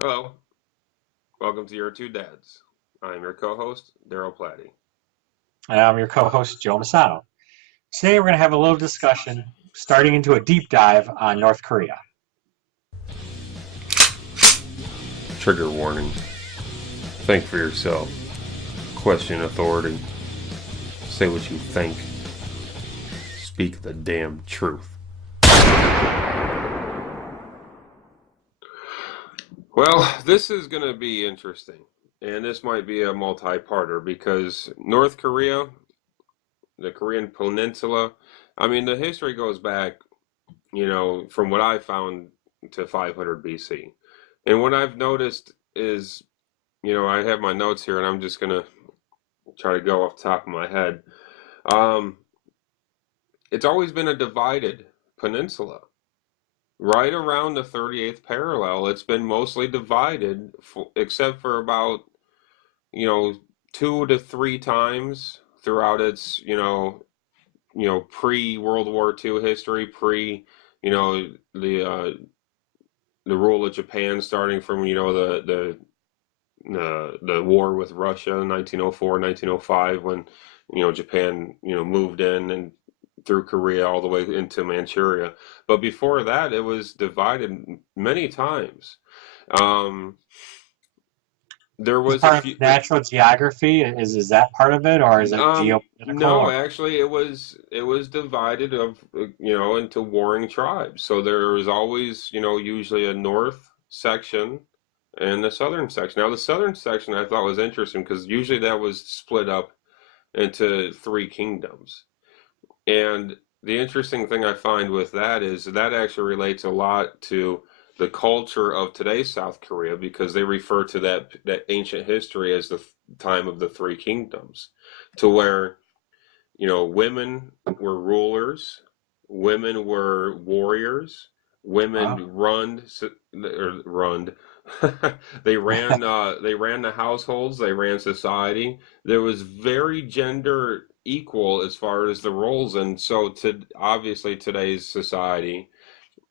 Hello, welcome to Your Two Dads. I'm your co-host, Daryl Platty. And I'm your co-host, Joe Masano. Today we're going to have a little discussion starting into a deep dive on North Korea. Trigger warning. Think for yourself. Question authority. Say what you think. Speak the damn truth. Well, this is going to be interesting. And this might be a multi-parter because North Korea, the Korean Peninsula, the history goes back, from what I found to 500 BC. And what I've noticed is, I have my notes here and I'm just going to try to go off the top of my head. Um, it's always been a divided peninsula. Right around the 38th parallel, it's been mostly divided, except for about, you know, 2 to 3 times throughout its, pre-World War II history, you know, the uh, the rule of Japan, starting from, the war with Russia, 1904, 1905, when Japan moved in and through Korea all the way into Manchuria. But before that, it was divided many times. Um, there Is was a part of few. natural geography? Is that part of it, or is it geopolitical? No, Or actually, it was divided into warring tribes. So there was always usually a north section and the southern section. Now the southern section I thought was interesting because usually that was split up into three kingdoms. And the interesting thing I find with that is that actually relates a lot to the culture of today's South Korea because they refer to that ancient history as the time of the three kingdoms, to where women were rulers, women were warriors, wow, women run they ran the households, they ran society. There was very gender equal as far as the roles, and so to obviously today's society,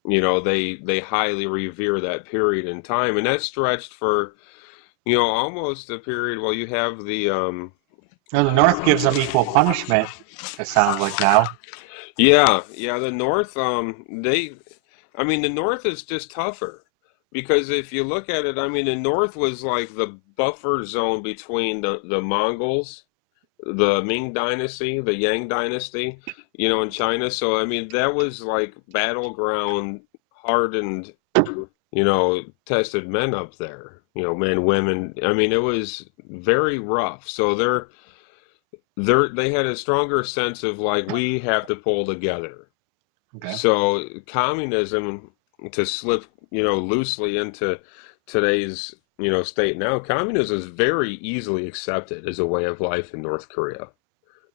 they highly revere that period in time, and that stretched for almost a period. Well, you have the North gives them equal punishment. It sounds like now. yeah, the North, the North is just tougher because if you look at it, the North was like the buffer zone between the Mongols, the Ming Dynasty, the Yang Dynasty, in China. So, that was like battleground, hardened, tested men up there, men, women. It was very rough. So they had a stronger sense of like, we have to pull together. Okay. So communism, to slip, loosely into today's, state now, communism is very easily accepted as a way of life in North Korea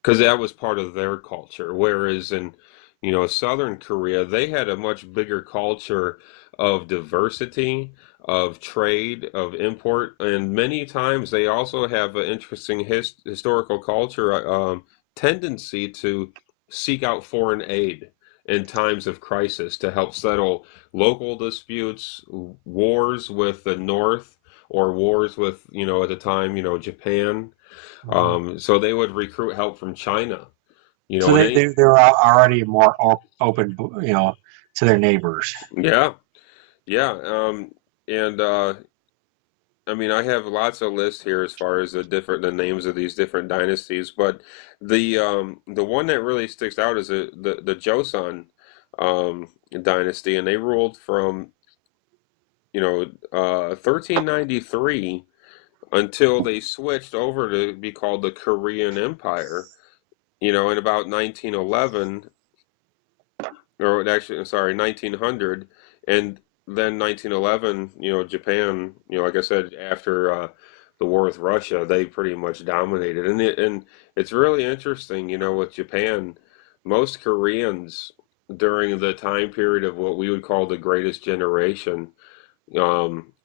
because that was part of their culture. Whereas in, Southern Korea, they had a much bigger culture of diversity, of trade, of import, and many times they also have an interesting historical culture, tendency to seek out foreign aid in times of crisis to help settle local disputes, wars with the North, or wars with, at the time, Japan. Mhm. So they would recruit help from China, So and they're already more open, to their neighbors. yeah, yeah. And I have lots of lists here as far as the names of these different dynasties, but the one that really sticks out is the Joseon dynasty, and they ruled from 1393 until they switched over to be called the Korean Empire. In about 1911, or actually, sorry, 1900, and then 1911, Japan, like I said, after the war with Russia, they pretty much dominated. And it's really interesting, with Japan, most Koreans during the time period of what we would call the greatest generation,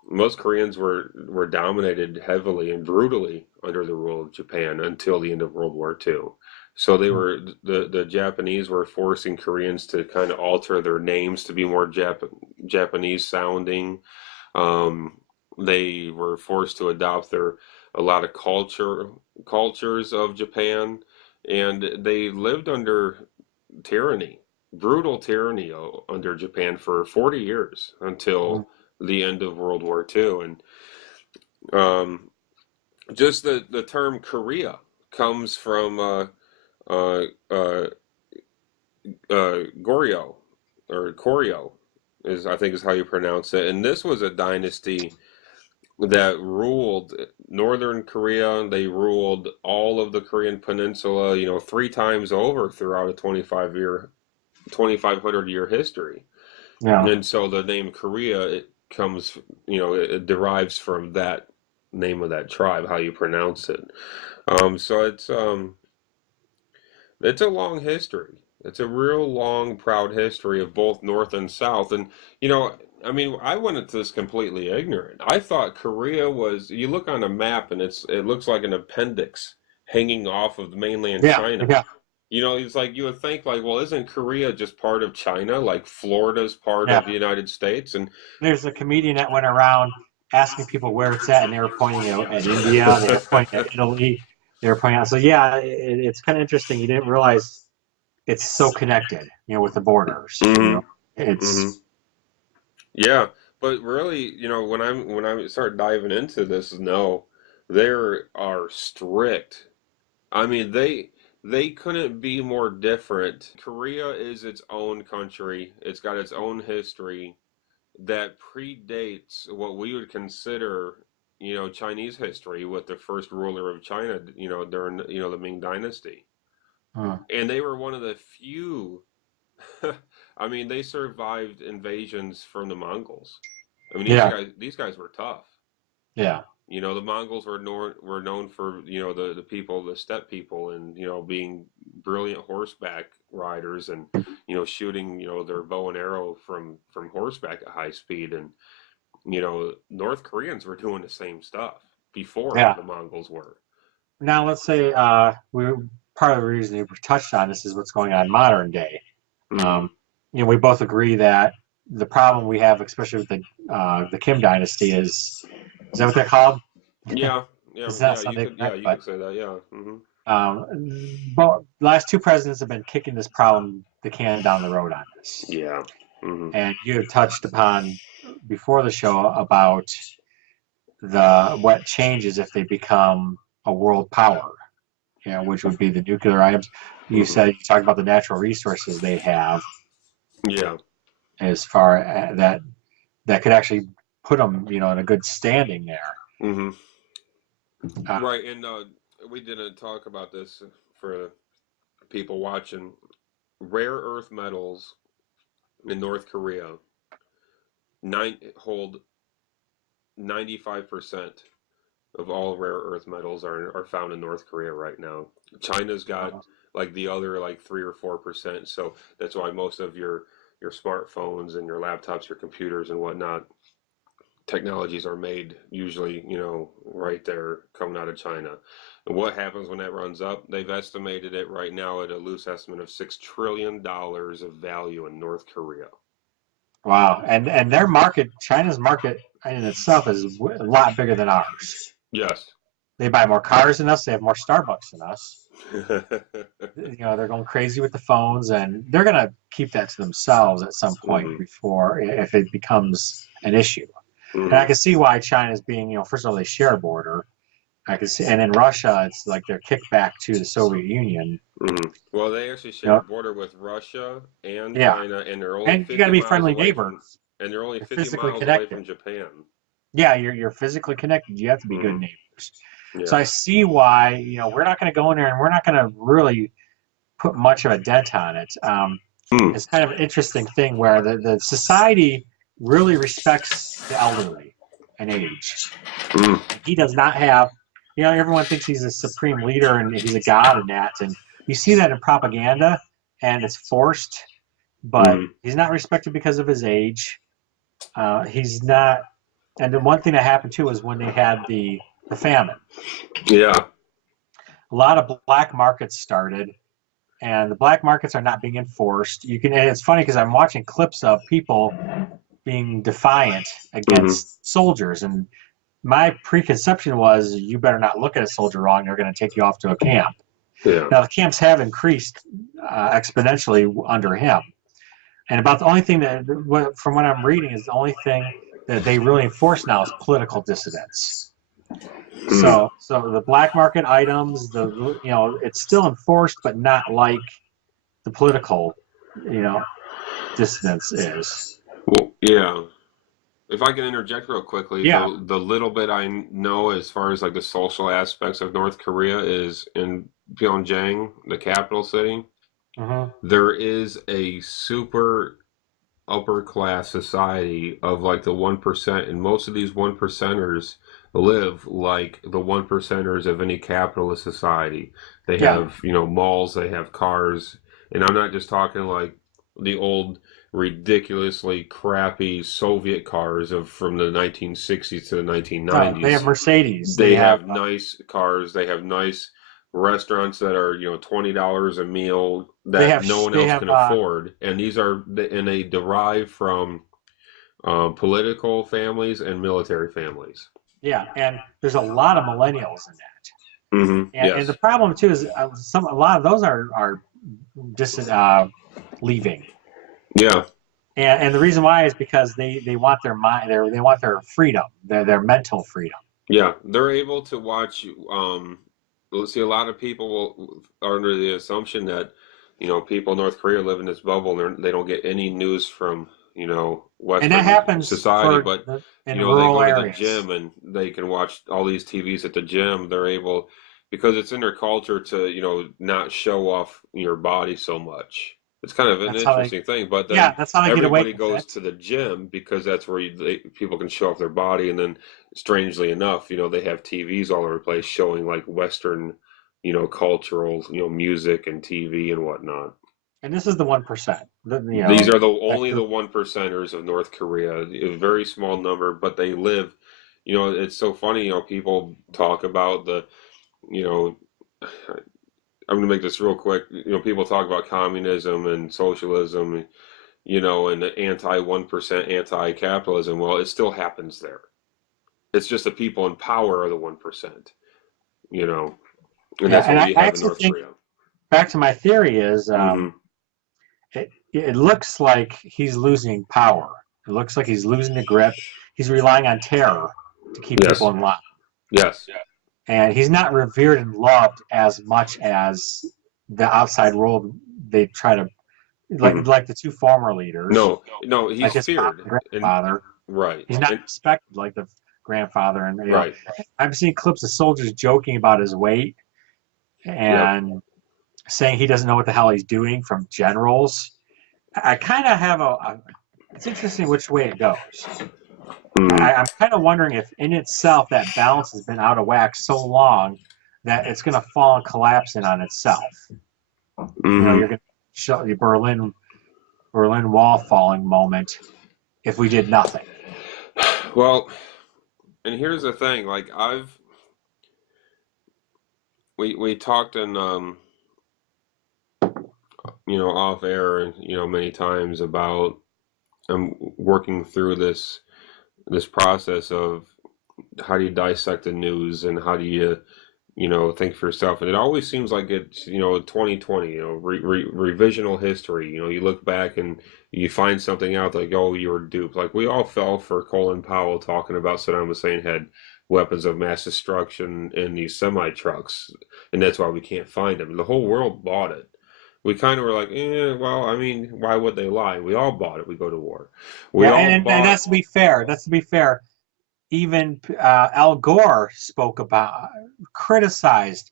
most Koreans were dominated heavily and brutally under the rule of Japan until the end of World War II. So the Japanese were forcing Koreans to kind of alter their names to be more Japanese sounding. Um, They were forced to adopt a lot of cultures of Japan, and they lived under tyranny, brutal tyranny under Japan for 40 years Mm. until the end of World War II. And um, just the term Korea comes from uh, uh, Goryeo or Koryo is I think is how you pronounce it. And this was a dynasty that ruled northern Korea. They ruled all of the Korean peninsula, three times over throughout a 2500 year history. Yeah. And so the name Korea, it comes, it derives from that name of that tribe, how you pronounce it. So it's a long history. It's a real long, proud history of both North and South. And, I mean, I went into this completely ignorant. I thought Korea was, you look on a map and it looks like an appendix hanging off of mainland Yeah. China. Yeah. It's like you would think like, well, isn't Korea just part of China? Like Florida's part Yeah. of the United States? And There's a comedian that went around asking people where it's at, and they were pointing at India, they were pointing at Italy, they were pointing out. So yeah, it's kind of interesting. You didn't realize it's so connected, with the borders. hmm hmm It's Yeah, but really, when I start diving into this, no, they are strict. I mean, they couldn't be more different. Korea is its own country. It's got its own history that predates what we would consider, Chinese history with the first ruler of China, during, the Ming Dynasty. mm, And they were one of the few, I mean, they survived invasions from the Mongols. I mean, yeah, these guys were tough. yeah, The Mongols were known for the people, the steppe people, and being brilliant horseback riders, and shooting their bow and arrow from horseback at high speed, and North Koreans were doing the same stuff before yeah. the Mongols were. Now let's say we part of the reason you touched on this is what's going on in modern day. hmm Um, we both agree that the problem we have, especially with the Kim dynasty, is that what they're called? Yeah, yeah, Is that yeah. Sunday correct? You But could say that. Yeah. both the last two presidents have been kicking this problem, the can down the road on this. Yeah. hmm And you had touched upon before the show about the what changes if they become a world power, which would be the nuclear items. You hmm said you talked about the natural resources they have Yeah. as far as that could actually put them, in a good standing there. hmm Uh, Right, and we didn't talk about this for people watching. Rare earth metals in North Korea hold 95% of all rare earth metals are found in North Korea right now. China's got like the other like 3 or 4%. So that's why most of your smartphones and your laptops, your computers and whatnot, technologies are made usually, right there coming out of China. And what happens when that runs up? They've estimated it right now at a loose estimate of $6 trillion of value in North Korea. wow, and their market, China's market in itself, is a lot bigger than ours. Yes. They buy more cars than us. They have more Starbucks than us. They're going crazy with the phones, and they're going to keep that to themselves at some point hmm before if it becomes an issue. And I hmm can see why China's being, first of all, they share a border. I can see, and in Russia, it's like their kickback to the Soviet Union. Well, they actually You share a know, border with Russia and yeah, China, and they're only and you got to 50 be miles friendly away from, neighbors. and they're only You're 50 physically miles away connected. from Japan. Yeah, you're physically connected. You have to be good hmm neighbors. So Yeah. I see why we're not going to go in there and we're not going to really put much of a dent on it. Mm. It's kind of an interesting thing where the society really respects the elderly and age. Mm. He does not have, everyone thinks he's a supreme leader and he's a god in that. And you see that in propaganda and it's forced, but Mm. he's not respected because of his age. He's not. And then one thing that happened too was when they had the famine. Yeah. A lot of black markets started, and the black markets are not being enforced. And it's funny because I'm watching clips of people being defiant hmm against soldiers, and my preconception was you better not look at a soldier wrong. They're going to take you off to a camp. Yeah. Now the camps have increased exponentially under him, and about the only thing that, from what I'm reading, is the only thing that they really enforce now is political dissidents. Mm. So the black market items, it's still enforced, but not like the political, you know, dissidence is. Well, yeah. If I can interject real quickly, Yeah. the little bit I know as far as like the social aspects of North Korea is in Pyongyang, the capital city. Hmm. There is a super upper class society of like the 1%, and most of these 1%ers live like the 1%ers of any capitalist society. They Yeah. have, malls, they have cars, and I'm not just talking like the old ridiculously crappy Soviet cars of from the 1960s to the No, they have 1990s. Mercedes. They They have have nice cars, they have nice restaurants that are $20 a meal they that have no one they else have can afford, and these are and they derive from political families and military families. yeah, and there's a lot of millennials in that. And the Yes. problem too is a lot of those are just leaving, Yeah. and the reason why is because they want their mind, they want their freedom, their mental freedom. Yeah. They're able to watch. Let's see. A lot of people are under the assumption that people in North Korea live in this bubble and they don't get any news from And that Western happens society, for but in they rural go to the areas. gym and they can watch all these TVs at the gym. They're able, because it's in their culture to not show off your body so much. It's kind of an That's how they interesting thing, but Yeah, then that's how they get away everybody with goes it. to the gym because that's where people can show off their body, and then strangely enough, they have TVs all over the place showing like Western, cultural, music and TV and whatnot. And this is the 1%. These are the That only the group. 1%ers of North Korea, a very small number, but they live. It's so funny. People talk about you know, I'm gonna make this real quick. People talk about communism and socialism, and the anti 1%, anti capitalism. Well, it still happens there. It's just the people in power are the 1%. You know, and Yeah, that's and what I we have in actually North think Korea. back to my theory is Hmm. it looks like he's losing power. It looks like he's losing the grip. He's relying on terror to keep people Yes. in line. Yes. And he's not revered and loved as much as the outside world they try to Hmm. like the two former leaders, No, no, like he's his father feared, and and grandfather. right, He's not and respected like the grandfather and right. I've seen clips of soldiers joking about his weight Yep. and saying he doesn't know what the hell he's doing from generals. I kind of have it's interesting which way it goes. Mm-hmm. I'm kind of wondering if in itself that balance has been out of whack so long that it's going to fall and collapse in on itself. You're Mm-hmm. going to show the Berlin Wall falling moment if we did nothing. Well, and here's the thing. Like we talked in off air, many times about working through this process of how do you dissect the news and how do you think for yourself. And it always seems like it's 2020, revisional history. You look back and you find something out like, oh, you were duped. Like we all fell for Colin Powell talking about Saddam Hussein had weapons of mass destruction in these semi trucks, and that's why we can't find them. The whole world bought it. We kind of were like, well, I mean, why would they lie? We all bought it. We go to war. We Yeah, all and bought. that's to be fair. That's to be fair. Even Al Gore spoke about, criticized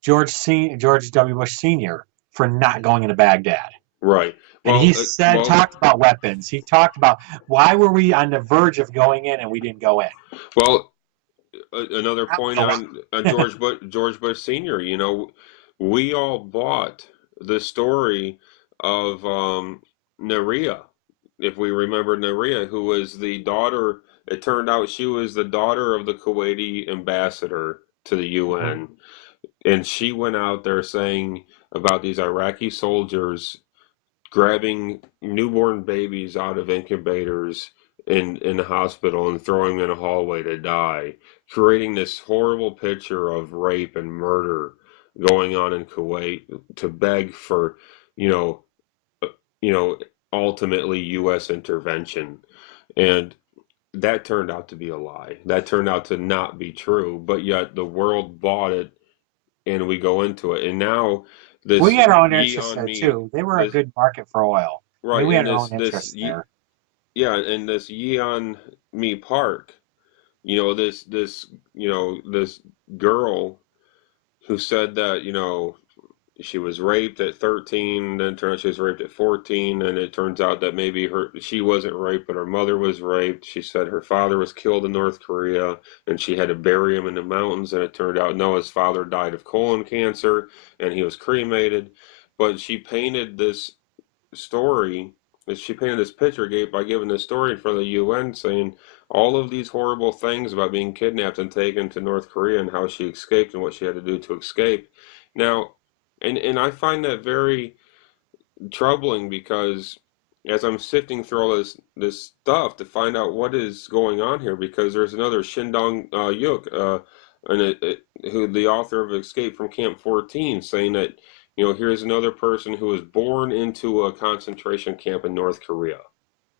George W. Bush Sr. for not going into Baghdad. Right. And he Well, said, talked about weapons. He talked about why were we on the verge of going in and we didn't go in. well, another point Go on in. George Bush Sr. We all bought the story of Naria, if we remember Naria, who was the daughter. It turned out she was the daughter of the Kuwaiti ambassador to the UN, and she went out there saying about these Iraqi soldiers grabbing newborn babies out of incubators in the hospital and throwing him in a hallway to die, creating this horrible picture of rape and murder going on in Kuwait to beg for, you know, you know, ultimately U.S. intervention. And that turned out to be a lie. That turned out to not be true, but yet the world bought it and we go into it. And now We this had our own ye interests on there me, too. They were a this, good market for oil. I mean, right, we and had our own interests there. yeah, and this Yeon Me Park, this girl who said that, she was raped at 13, then turned out she was raped at 14, and it turns out that maybe she wasn't raped, but her mother was raped. She said her father was killed in North Korea, and she had to bury him in the mountains, and it turned out no, his father died of colon cancer, and he was cremated. But she painted this story, she painted this picture by giving this story for the UN, saying all of these horrible things about being kidnapped and taken to North Korea and how she escaped and what she had to do to escape. Now, and I find that very troubling because as I'm sifting through all this stuff to find out what is going on here, because there's another Shindong Yuk, who the author of Escape from Camp 14, saying that here's another person who was born into a concentration camp in North Korea,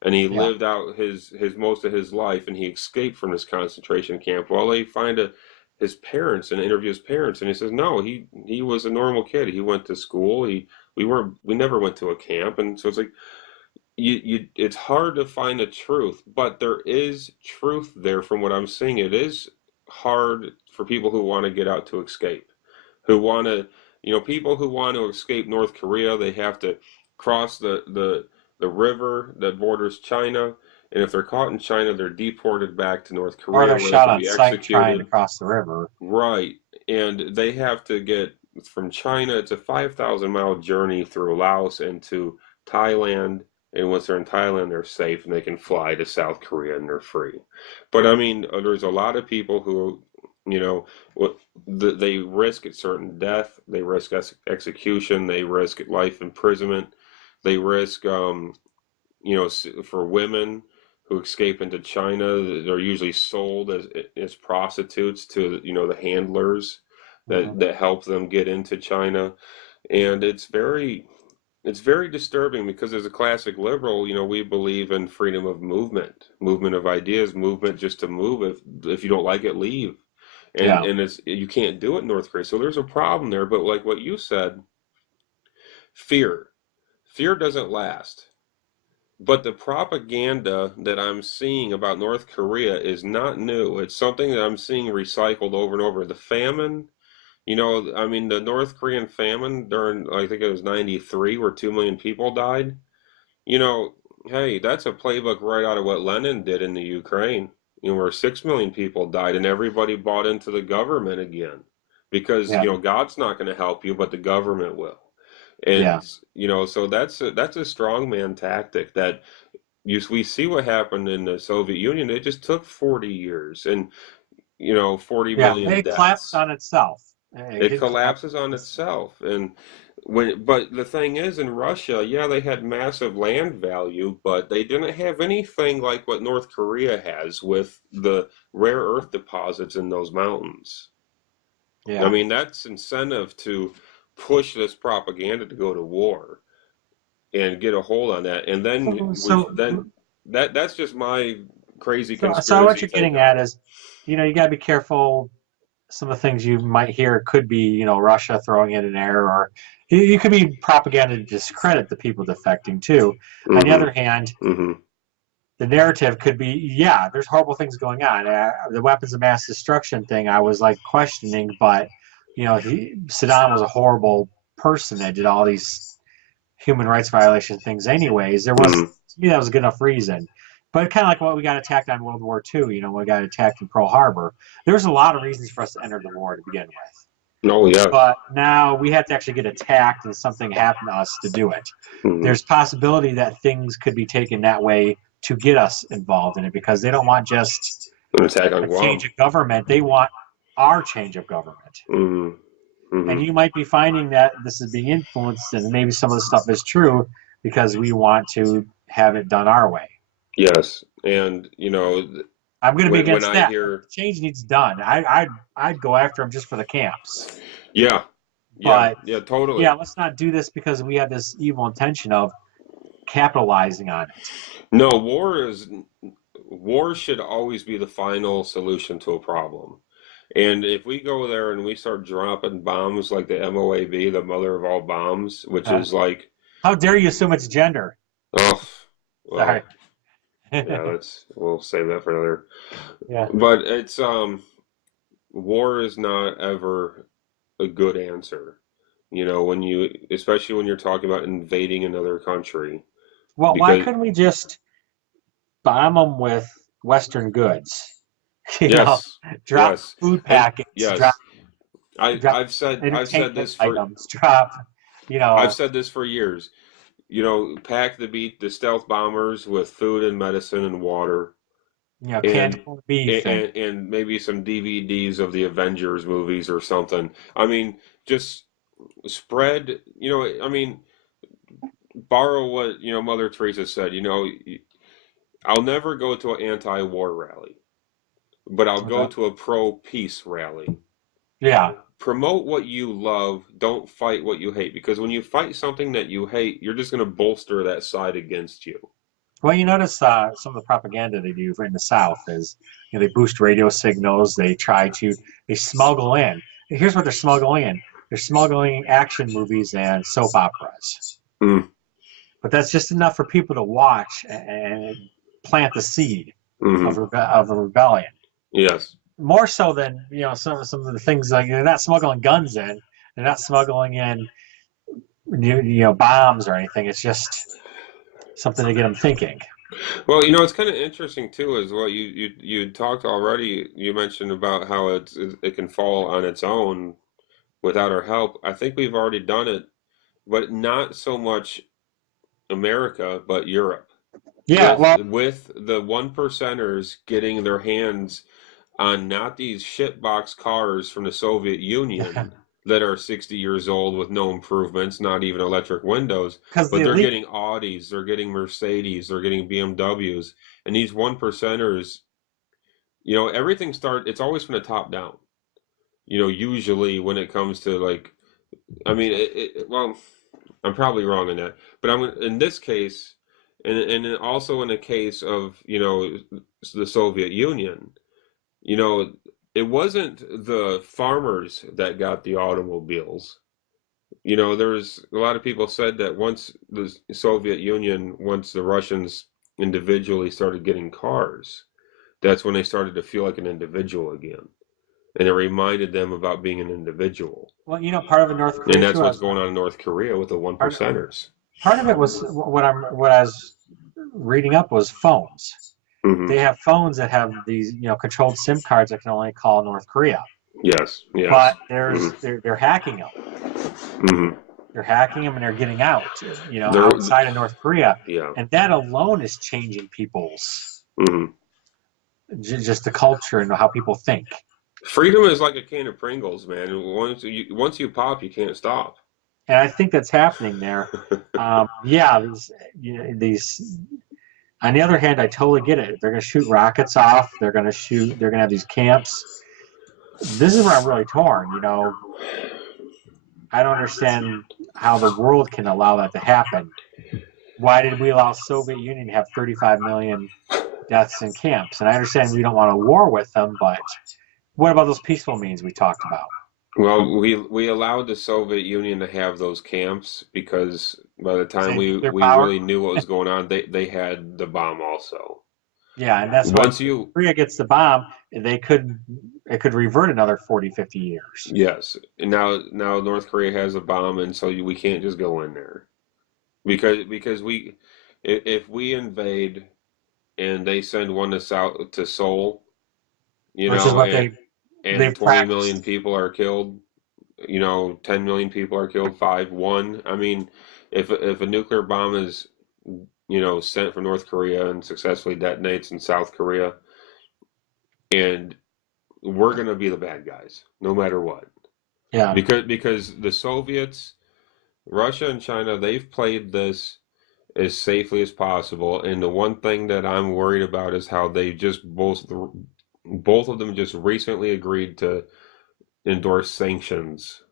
and he Yeah. lived out his most of his life, and he escaped from this concentration camp. Well, they find his parents and interview his parents, and he says no, he was a normal kid. He went to school. We never went to a camp, and so it's like it's hard to find the truth, but there is truth there from what I'm seeing. It is hard for people who want to get out to escape, who want to, people who want to escape North Korea. They have to cross the river that borders China, and if they're caught in China, they're deported back to North Or Korea they're where they shot can on be sight trying to executed. cross the river. Right. And they have to get from China, it's a 5,000-mile journey through Laos into Thailand. And once they're in Thailand, they're safe and they can fly to South Korea and they're free. But I mean, there's a lot of people who, you know, what they risk a certain death, they risk execution, they risk life imprisonment, they risk, for women who escape into China, they're usually sold as prostitutes to the handlers Mhm. that help them get into China, and it's very disturbing because as a classic liberal, we believe in freedom of movement, movement of ideas, movement just to move. If you don't like it, leave, and Yeah. and it's you can't do it in North Korea, so there's a problem there. But like what you said, fear, fear doesn't last. But the propaganda that I'm seeing about North Korea is not new. It's something that I'm seeing recycled over and over. The famine, I mean, the North Korean famine during, I think it was 93, where 2 million people died. You know, hey, that's a playbook right out of what Lenin did in the Ukraine, where 6 million people died and everybody bought into the government again. Because, Yeah. God's not going to help you, but the government will. Yeah. And, so that's a strongman tactic that we see what happened in the Soviet Union. It just took 40 years and 40 Yeah. million It collapsed deaths. on itself. It It did collapse collapses on on itself. itself. And but the thing is, in Russia, yeah, they had massive land value, but they didn't have anything like what North Korea has with the rare earth deposits in those mountains. I Yeah. mean, that's incentive to push this propaganda to go to war and get a hold on that. And then So, we so, then that's just my crazy so what conspiracy you're take getting on at it. is, you got to be careful. Some of the things you might hear could be, Russia throwing it in air, or you could be propaganda to discredit the people defecting too. On the Mm-hmm. other hand, Mm-hmm. the narrative could be, yeah, there's horrible things going on. The weapons of mass destruction thing, I was like questioning, but Saddam was a horrible person that did all these human rights violation things. Anyways, there was Mm-hmm. to me that was a good enough reason. But kind of like what we got attacked on World War II, we got attacked in Pearl Harbor. There was a lot of reasons for us to enter the war to begin with. Oh yes. But now we have to actually get attacked and something happened to us to do it. Mm-hmm. There's possibility that things could be taken that way to get us involved in it because they don't want just An attack on a Guam. change of government. They want our change of government. Mm-hmm. And Mm-hmm. you might be finding that this is being influenced and maybe some of the stuff is true because we want to have it done our way. Yes, and I'm going to be when against I that. But hear, change needs done. I'd go after them just for the camps. yeah, yeah, But yeah, yeah, totally. let's not do this because we have this evil intention of capitalizing on it. No, war should always be the final solution to a problem. And if we go there and we start dropping bombs like the MOAB, the mother of all bombs, which Uh, is like, how dare you assume it's gender? oh, Sorry. well, yeah, we'll save that for another. Yeah. But it's war is not ever a good answer. Especially when you're talking about invading another country, Well, why because couldn't we just bomb them with Western goods? You know, yes, drop yes, food and packets, yes, drop I've said entertainment this for items, drop, you I've know, said this for years. Pack the stealth bombers with food and medicine and water, canned and corned beef and and maybe some DVDs of the Avengers movies or something. I mean, just spread. I mean, borrow what Mother Teresa said. I'll never go to an anti-war rally, but I'll go to a pro-peace rally. yeah. Promote what you love, don't fight what you hate, because when you fight something that you hate, you're just going to bolster that side against you. Well, you notice some of the propaganda they do in the South is, they boost radio signals. They smuggle in. Here's what they're smuggling in. They're smuggling action movies and soap operas. Mm, But that's just enough for people to watch and plant the seed hmm of a rebellion. Yes. More so than some of the things, like they're not smuggling guns in, they're not smuggling in bombs or anything. It's just something to get them thinking. Well, it's kind of interesting too, as well. You talked already. You mentioned about how it can fall on its own without our help. I think we've already done it, but not so much America, but Europe, Yeah, with well, the one percenters getting their hands on not these shitbox cars from the Soviet Union that are 60 years old with no improvements, not even electric windows, because but the they're elite, getting Audis, they're getting Mercedes, they're getting BMWs, and these one percenters, it's always from the top down. Usually when it comes to like, I mean, well, I'm probably wrong in that, but I'm in this case, and also in the case of the Soviet Union, you know, it wasn't the farmers that got the automobiles. There's a lot of people said that once the Russians individually started getting cars, that's when they started to feel like an individual again. And it reminded them about being an individual. well, part of it North And Korea that's too. what's going on in North Korea with the one Part, percenters. part of it was what I was reading up was phones. Hmm They have phones that have these controlled SIM cards that can only call North Korea, Yes, yes. but they're hacking them. Hmm They're hacking them and they're getting out, There, outside of North Korea, yeah. and that alone is changing people's hmm just the culture and how people think. Freedom is like a can of Pringles, man. Once you pop, you can't stop. And I think that's happening there. Yeah, these. On the other hand, I totally get it. They're going to shoot rockets off. They're going to shoot. They're going to have these camps. This is where I'm really torn. I don't understand how the world can allow that to happen. Why did we allow Soviet Union to have 35 million deaths in camps? And I understand we don't want a war with them, but what about those peaceful means we talked about? Well, we allowed the Soviet Union to have those camps because by the time Say we nuclear we power? really knew what was going on, they had the bomb also. Yeah, and that's why Once if you Korea gets the bomb, it could revert another 40, 50 years. Yes, and now North Korea has a bomb, and so we can't just go in there because if we invade and they send one to Seoul, Which is what and they've 20 million practiced. people are killed, 10 million people are killed, 1. I mean, if a nuclear bomb is, sent from North Korea and successfully detonates in South Korea, and we're gonna be the bad guys, no matter what. Yeah. Because the Soviets, Russia and China, they've played this, as safely as possible. And the one thing that I'm worried about is how they just both of them just recently agreed to endorse sanctions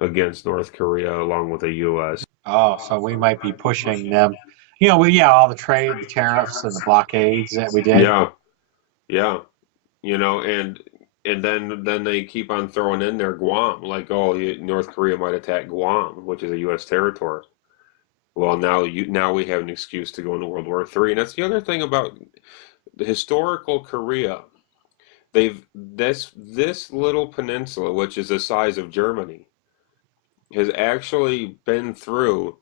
against North Korea along with the U.S. Oh, so we might be pushing them. You know, yeah, all the trade, the tariffs, and the blockades that we did. Yeah, yeah, and then they keep on throwing in there Guam, like, oh, North Korea might attack Guam, which is a U.S. territory. Well, now we have an excuse to go into World War III, and that's the other thing about the historical Korea. This little peninsula, which is the size of Germany, has actually been through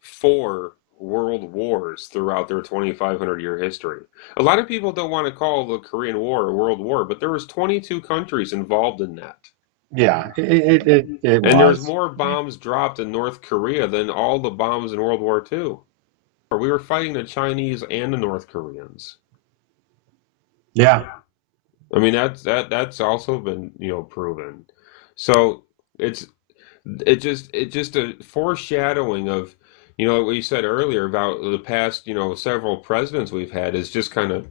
four world wars throughout their 2,500-year history. A lot of people don't want to call the Korean War a world war, but there was 22 countries involved in that. Yeah, it And there's was. more bombs dropped in North Korea than all the bombs in World War II. We were fighting the Chinese and the North Koreans. Yeah, I mean that's also been proven. So it's it's just a foreshadowing of what you said earlier about the past several presidents we've had is just kind of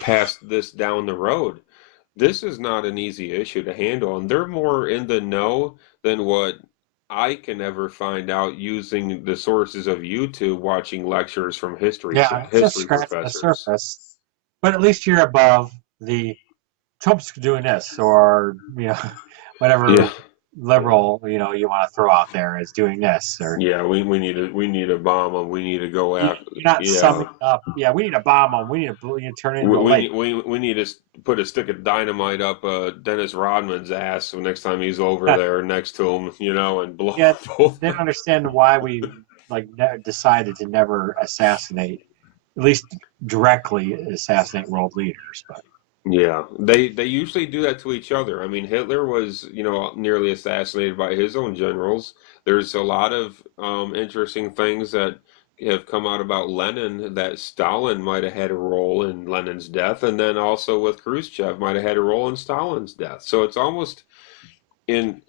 passed this down the road. This is not an easy issue to handle, and they're more in the know than what I can ever find out using the sources of YouTube, watching lectures from yeah, it's just history scratching the professors. surface. But at least you're above the Trump's doing this, or Yeah, whatever liberal you want to throw out there is doing this, or yeah, we need a bomb them. We need to go after. you're not Yeah, summing up. Yeah, we need a bomb them. We need to turn it into we a we lake. need, we need to put a stick of dynamite up Dennis Rodman's ass so next time he's over there next to him, and blow Yeah, both. they don't understand why we decided to never assassinate, at least directly assassinate world leaders. But Yeah, they usually do that to each other. I mean, Hitler was, nearly assassinated by his own generals. There's a lot of interesting things that have come out about Lenin that Stalin might have had a role in Lenin's death, and then also with Khrushchev might have had a role in Stalin's death. So it's almost in,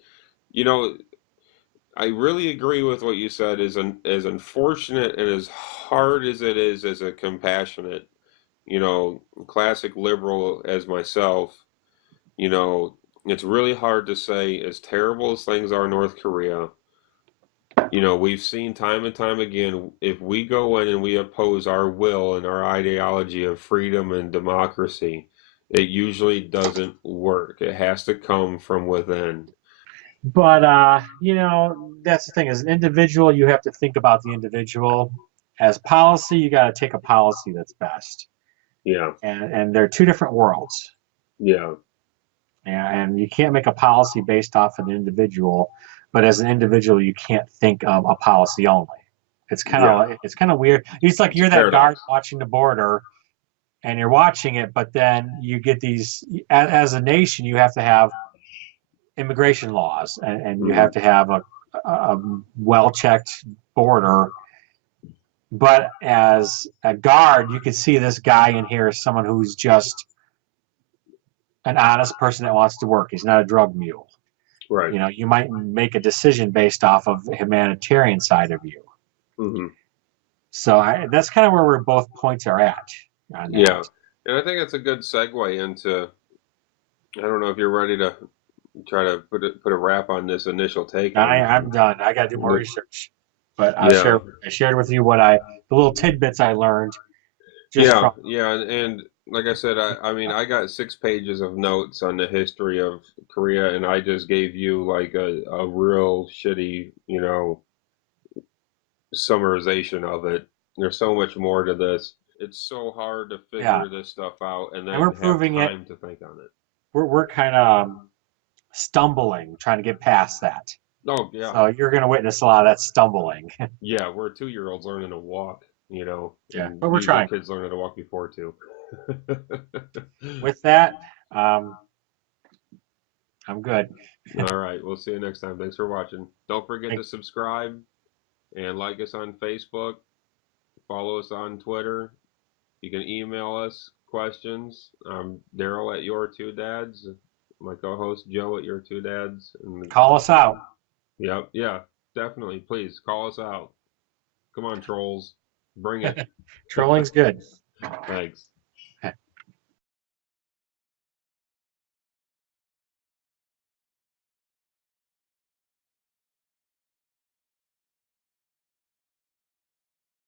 you know, I really agree with what you said. As unfortunate and as hard as it is as a compassionate, classic liberal as myself. You know, it's really hard to say, as terrible as things are in North Korea. We've seen time and time again, if we go in and we oppose our will and our ideology of freedom and democracy, it usually doesn't work. It has to come from within. that's the thing. As an individual, you have to think about the individual. As policy, you got to take a policy that's best, Yeah, and they're two different worlds. yeah, And you can't make a policy based off an individual, but as an individual, you can't think of a policy only. yeah. It's kind of weird. It's like It's a you're that guard paradox. watching the border, and you're watching it, but then you get these. As a nation, you have to have immigration laws, and you have Hmm. to have a well checked border. But as a guard, you can see this guy in here as someone who's just an honest person that wants to work. He's not a drug mule. Right. You might make a decision based off of the humanitarian side of you. Hmm. So that's kind of where we're both points are at on Yeah. that. And I think that's a good segue into, I don't know if you're ready to try to put a wrap on this initial take on. I'm done. I got to do more research, but Yeah, I shared with you the little tidbits I learned just yeah, from. yeah, and like I said, I mean, I got 6 pages of notes on the history of Korea, and I just gave you like a real shitty, summarization of it. There's so much more to this. It's so hard to Yeah, figure this stuff out and and we're then have proving it. time to think on it. We're kind of stumbling, trying to get past that. Oh yeah, So you're going to witness a lot of that stumbling. yeah, we're 2-year-olds learning to walk, Yeah, and but we're usually trying. kids learn how to walk before too. With that, um, I'm good. All right, we'll see you next time. Thanks for watching. Don't forget to Thank- subscribe and like us on Facebook. Follow us on Twitter. You can email us questions. I'm Daryl at Your Two Dads. My co-host Joe at Your Two Dads. And Call us out. yep, yeah, definitely. Please call us out. Come on, trolls. Bring it. Trolling's good. Thanks.